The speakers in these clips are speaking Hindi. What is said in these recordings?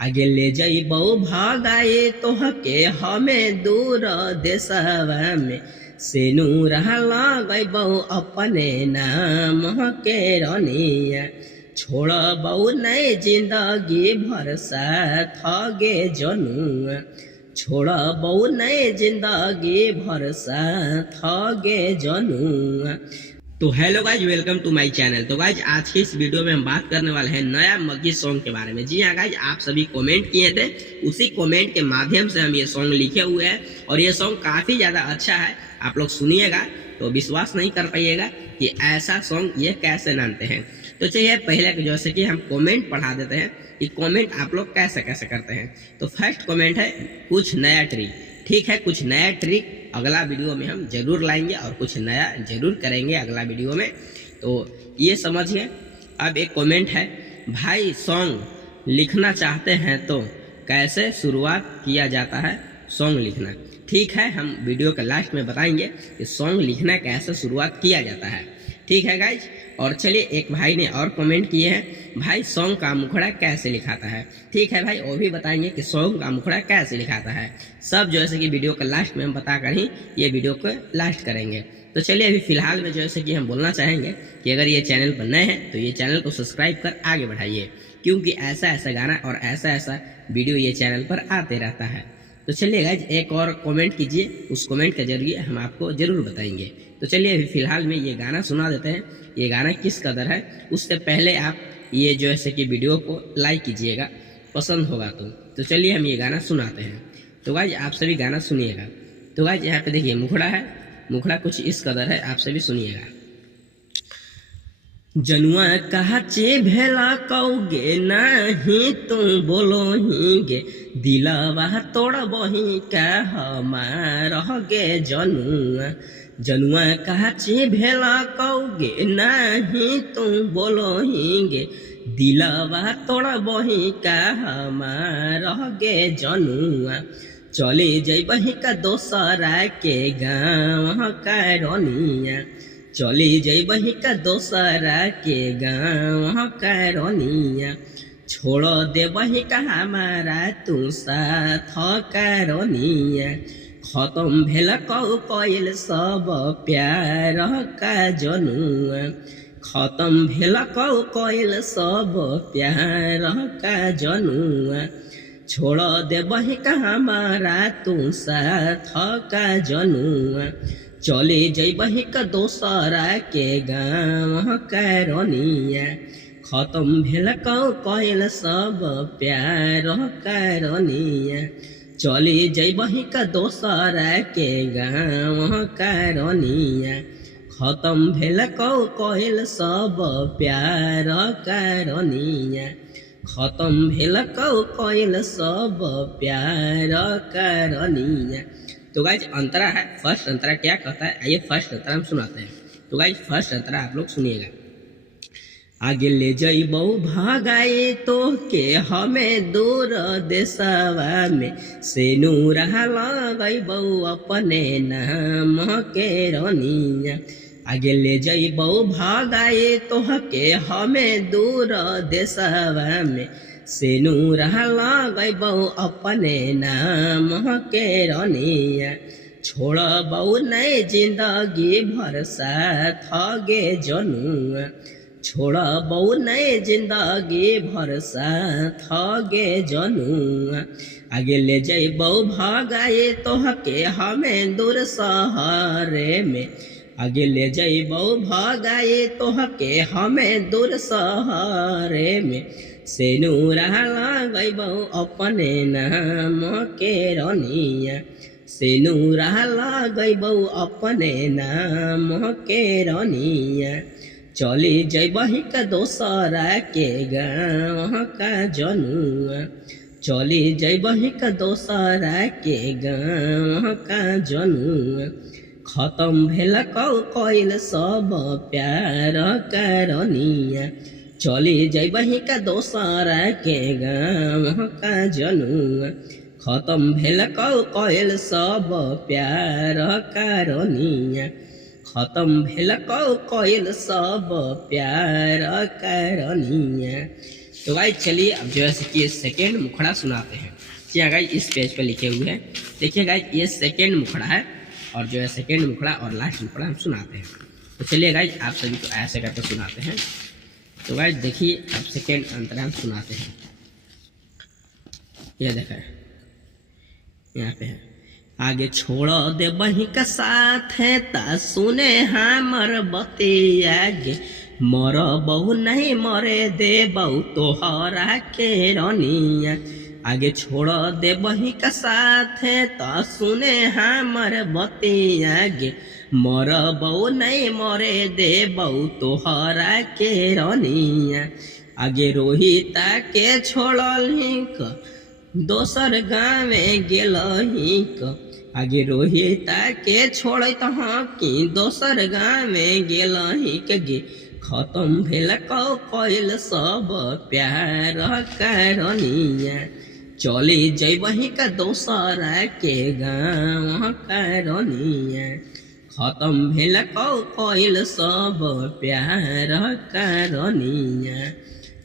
आगे ले जइबौ भगाए तोहके हमें दूर देशवा में सेनुर लगैबौ अपने नाम के रनिया छोड़बौ नहीं जिंदगी भर साथ गे जनुआ छोड़बौ नहीं जिंदगी भर साथ गे जनुआ। तो hello guys, welcome to my channel. तो गाइज आज की इस वीडियो में हम बात करने वाले हैं नया मग्गी सॉन्ग के बारे में। जी हाँ गाइज, आप सभी कमेंट किए थे, उसी कमेंट के माध्यम से हम ये सॉन्ग लिखे हुए हैं और ये सॉन्ग काफ़ी ज़्यादा अच्छा है। आप लोग सुनिएगा तो विश्वास नहीं कर पाइएगा कि ऐसा सॉन्ग ये कैसे नामते हैं। तो चलिए पहले जैसे कि हम कमेंट पढ़ा देते हैं कि कमेंट आप लोग कैसे कैसे करते हैं। तो फर्स्ट कमेंट है कुछ नया ट्रिक। ठीक है, कुछ नया ट्रिक अगला वीडियो में हम जरूर लाएंगे और कुछ नया जरूर करेंगे अगला वीडियो में। तो ये समझिए। अब एक कमेंट है, भाई सॉन्ग लिखना चाहते हैं तो कैसे शुरुआत किया जाता है सॉन्ग लिखना। ठीक है, हम वीडियो के लास्ट में बताएंगे कि सॉन्ग लिखना कैसे शुरुआत किया जाता है। ठीक है गाइज। और चलिए एक भाई ने और कमेंट किए हैं, भाई सॉन्ग का मुखड़ा कैसे लिखाता है। ठीक है भाई, वो भी बताएंगे कि सॉन्ग का मुखड़ा कैसे लिखाता है। सब जैसे कि वीडियो के लास्ट में हम बताकर ही ये वीडियो को लास्ट करेंगे। तो चलिए अभी फिलहाल में जैसे कि हम बोलना चाहेंगे कि अगर ये चैनल पर नए हैं तो ये चैनल को सब्सक्राइब कर आगे बढ़ाइए, क्योंकि ऐसा ऐसा गाना और ऐसा ऐसा वीडियो ये चैनल पर आते रहता है। तो चलिए गाइज एक और कमेंट कीजिए, उस कमेंट के जरिए हम आपको जरूर बताएंगे। तो चलिए अभी फिलहाल में ये गाना सुना देते हैं। ये गाना किस कदर है उससे पहले आप ये जो ऐसे कि वीडियो को लाइक कीजिएगा, पसंद होगा तो चलिए हम ये गाना सुनाते हैं। तो गाइज आप सभी गाना सुनिएगा। तो गाइज यहाँ पे देखिए मुखड़ा है, मुखड़ा कुछ इस कदर है, आप सभी सुनिएगा। जनुआ कहाचे भेला कौगे नहीं तुम बोलो ही गे दिलवा तोड़बही का हमार गे जनुआ। जनुआ कहाचे भेला कौगे नहीं तुम बोलो ही गे दिलवा तोड़बही का हमार गे जनुआ। चले जइबही का दोसरा के गाँव का रनिया चली जइबही का दोसरा के गाँव का रनिया छोड़ देबही का हमारा तू साथ का रनिया। खत्म भेल कइल सब प्यार का जनुआ खत्म भेल कइल सब प्यार का जनुआ छोड़ देबही का हमारा तू साथ का जनुआ। चले जइबही का दोसरा के गाँव का रनिया खत्म भेल कइल सब प्यार का रनिया। चले जइबही का दोसरा के गाँव का रनिया खत्म भेल कइल सब प्यार का रनिया खत्म भेल कइल सब प्यार का रनिया। तो गाइज अंतरा है, फर्स्ट अंतरा क्या कहता है, आइए फर्स्ट अंतरा हम सुनाते हैं। तो गाइज फर्स्ट अंतरा आप लोग सुनिएगा। आगे ले जइबौ भगाए तो के हमें दूर देशवा में सेनुर लगैबौ अपने नाम के रनिया। आगे ले जइबौ भगाए तो के हमें दूर देशवा में सेनुर लगैबौ अपने नाम के रनिया छोड़बौ नहीं जिंदगी भर साथ गे जनुआ छोड़बौ नहीं जिंदगी भर साथ गे जनुआ। आगे ले जइबौ भगाए तोहके हमें दूर शहरे में आगे ले जइबौ भगाए तोहके हमें दूर शहरे में सेनुर लगैबौ अपने नाम के रनिया सेनुर लगैबौ अपने नाम के रनिया। चली जइबही का दोसरा के गाँव का जनुआ चली जइबही का दोसरा के गाँव का जनुआ खत्म भेल कइल सब प्यार का रनिया चली जइबही का दोसरा के गाँव का जनुआ खत्म भेल कइल सब प्यार का रनिया खत्म भेल कइल सब प्यार का रनिया। तो गाइज चलिए अब जो है कि सेकेंड मुखड़ा सुनाते हैं। जी हाँ गाइज, इस पेज पे लिखे हुए हैं। देखिए गाइज, ये सेकेंड मुखड़ा है और जो है सेकेंड मुखड़ा और लास्ट मुखड़ा हम सुनाते हैं। तो चलिए गाइज आप सभी को ऐसे करके सुनाते हैं। तो गाइज देखिए अब सेकेंड अंतरा हम सुनाते हैं। ये देखा है यहाँ पे है, आगे छोड़ दे बही का साथ है ता सुने हमर बतिया गे, मर बहु नहीं मरे दे बहु तोहरा के रनिया। आगे छोड़ दे बही का साथ है ता सुने हमर बतिया गे, मर बहु नहीं मरे दे बहु तोहरा के रनिया। आगे रोहिता के छोड़ल हिक दोसर गाँवे गेलही क, आगे रोहिता के छोड़त हाँ कि दोसर गाँवे गेलही के गे, खत्म भेल कइल सब प्यार करनिया। चली जैबही का दोसर के गाँव करनिया, खत्म भेल कइल सब प्यार करनिया।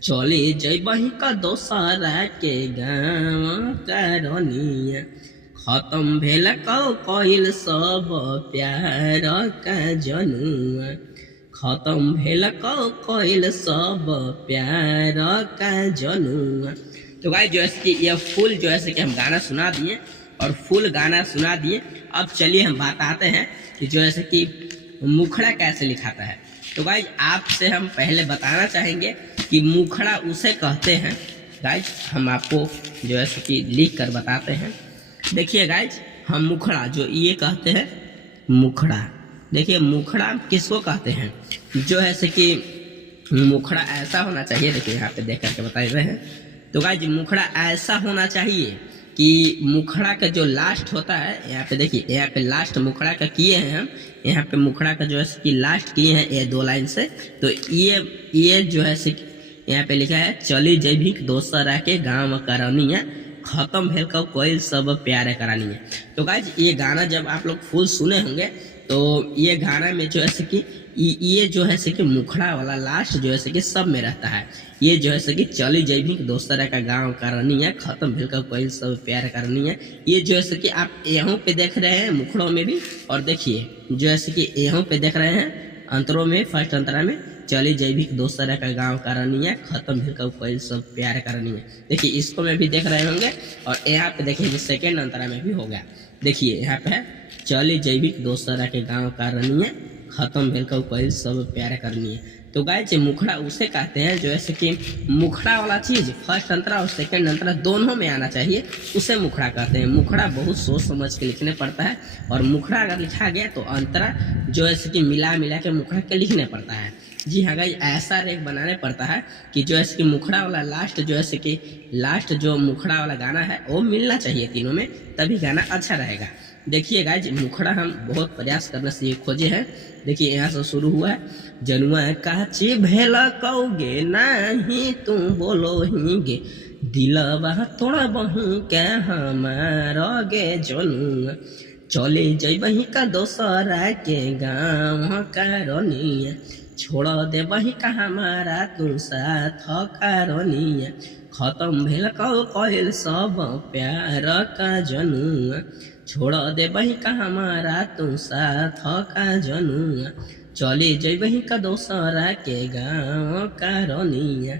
चली जैबही का दोसरा के गाँव करनिया, खत्म भेल कइल सब प्यार का जनुआ, खत्म भेल कइल सब प्यार का जनुआ। तो गाइस जो है कि ये फुल जो है कि हम गाना सुना दिए और फुल गाना सुना दिए। अब चलिए हम बताते हैं कि जो है कि मुखड़ा कैसे लिखाता है। तो गाइज आपसे हम पहले बताना चाहेंगे कि मुखड़ा उसे कहते हैं। गाइज हम आपको जो है कि लिख कर बताते हैं। देखिए गाइज, हम मुखड़ा जो ये कहते हैं मुखड़ा, देखिए मुखड़ा किसको कहते हैं, जो है कि मुखड़ा ऐसा होना चाहिए। देखिए यहाँ पे देख करके बता रहे हैं। तो गाइज मुखड़ा ऐसा होना चाहिए कि मुखड़ा का जो लास्ट होता है, यहाँ पे देखिए यहाँ पे लास्ट मुखड़ा का किए हैं हम, यहाँ पे मुखड़ा का जो है कि लास्ट किए हैं ये 2 लाइन से। तो ये जो है यहाँ पे लिखा है, चली जैभिक दोसरा के गाँव करनिया, खत्म भेल कोई सब प्यार करानिया। तो गाइज ये गाना जब आप लोग फुल सुने होंगे तो ये गाना में जो है कि ये जो है कि मुखड़ा वाला लास्ट जो है कि सब में रहता है। ये जो है कि चली जैभिक दोसरा का गाँव करनिया, खत्म भेल कोई सब प्यार करनिया। ये जो है कि आप यहाँ पे देख रहे हैं मुखड़ों में भी, और देखिए जो है कि यहाँ पे देख रहे हैं अंतरों में, फर्स्ट अंतरा में चली जैभिक दोसरा का गाँव करनिया, खत्म भेल कोई सब प्यार करनिया। देखिए इसको में भी देख रहे होंगे। और यहाँ पे देखिए सेकेंड अंतरा में भी हो गया। देखिए यहाँ पे है, चली जैभिक दोसरा के गाँव करनिया, खत्म भेल कोई सब प्यार करनिया। तो गाइस मुखड़ा उसे कहते हैं जो ऐसे कि मुखड़ा वाला चीज फर्स्ट अंतरा और सेकंड अंतरा दोनों में आना चाहिए, उसे मुखड़ा कहते हैं। मुखड़ा बहुत सोच समझ के लिखने पड़ता है, और मुखड़ा अगर लिखा गया तो अंतरा जो ऐसे कि मिला के मुखड़ा के लिखने पड़ता है। जी हाँ गाइस, ऐसा रेख बनाने पड़ता है कि जो ऐसे कि मुखड़ा वाला लास्ट जो ऐसे कि लास्ट जो मुखड़ा वाला गाना है वो मिलना चाहिए तीनों में, तभी गाना अच्छा रहेगा। देखिए गाइज मुखड़ा हम बहुत प्रयास करने से ये खोजे हैं। देखिए यहाँ से शुरू हुआ है, जनुआ काची भेल कौगे नहीं तुम बोलो ही गे, दिलवा तोड़ा बही के हमारा गे जनुआ, चले जैबही का दोसरा के गाँव करनिया, छोड़ दे बही का हमारा तू साथ करनिया, खत्म भेल कइल सब प्यार का जनुआ, छोड़ दे बही का हमारा तू साथ का जनुआ, चले जैबही का दोसरा के गाँव करनिया,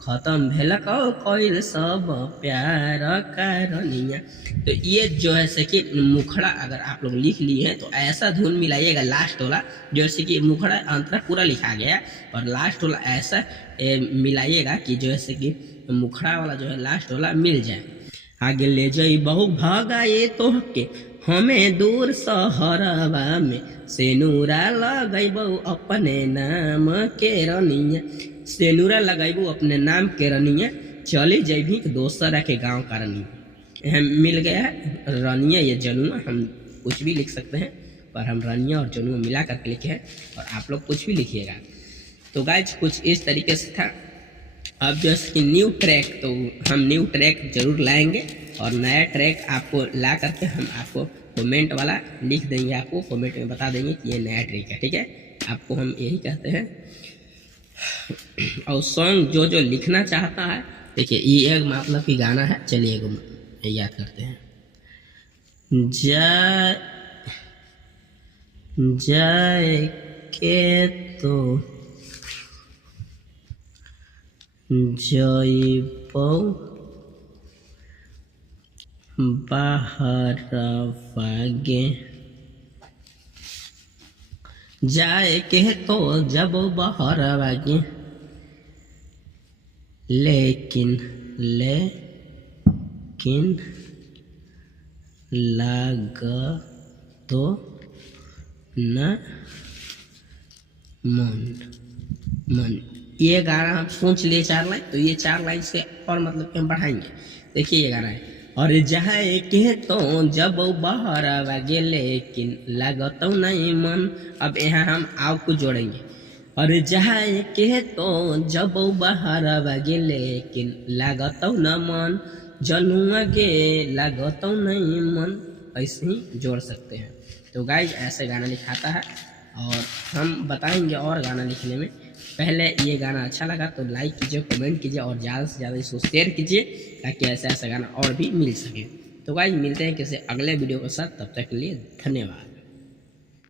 खत्म भेल कइल सब प्यार करनिया। तो ये जो है से कि मुखड़ा अगर आप लोग लिख लिए हैं तो ऐसा धुन मिलाइएगा लास्ट वाला, जैसे कि मुखड़ा अंतरा पूरा लिखा गया और लास्ट वाला ऐसा मिलाइएगा कि जो है से कि मुखड़ा वाला जो है लास्ट वाला मिल जाए। आगे ले जाई बहु भगाए तोहके हमें दूर सहरवा में, सेनुरा लगैबू अपने नाम के रनिया, सेनुरा लगैबू अपने नाम के रनिया, चले जैभी दोसरा के गाँव का रनिया। मिल गया है रनिया या जनुआ, हम कुछ भी लिख सकते हैं, पर हम रनिया और जनुआ मिला करके लिखे हैं और आप लोग कुछ भी लिखिएगा। तो गाइज कुछ इस तरीके से था। अब जैसे कि न्यू ट्रैक, तो हम न्यू ट्रैक जरूर लाएंगे और नया ट्रैक आपको ला करके हम आपको कमेंट वाला लिख देंगे, आपको कमेंट में बता देंगे कि ये नया ट्रैक है। ठीक है, आपको हम यही कहते हैं। और सॉन्ग जो जो लिखना चाहता है, देखिए ये एक मतलब की गाना है, चलिए एक याद करते हैं। जाए के तो जइबौ बहरवागे, जाए के तो जब बहरवागे, लेकिन लागतो न मन। ये गाना हम पूछ लिए 4 लाइन, तो ये 4 लाइन से और मतलब हम बढ़ाएंगे। देखिए ये गाना है, और जाए के तो जब बहरवागे, लेकिन लागतो नहीं मन। अब यहाँ हम आव को जोड़ेंगे, और जाए के तो जब बहरवागे, लेकिन लागतो न मन, जनुआ गे लागतो नहीं मन, ऐसे ही जोड़ सकते हैं। तो गाइस ऐसे गाना लिखाता है, और हम बताएंगे और गाना लिखने में। पहले ये गाना अच्छा लगा तो लाइक कीजिए, कमेंट कीजिए, और ज़्यादा से ज़्यादा इसको शेयर कीजिए, ताकि ऐसा ऐसा गाना और भी मिल सके। तो गाइस मिलते हैं किसी अगले वीडियो के साथ, तब तक के लिए धन्यवाद।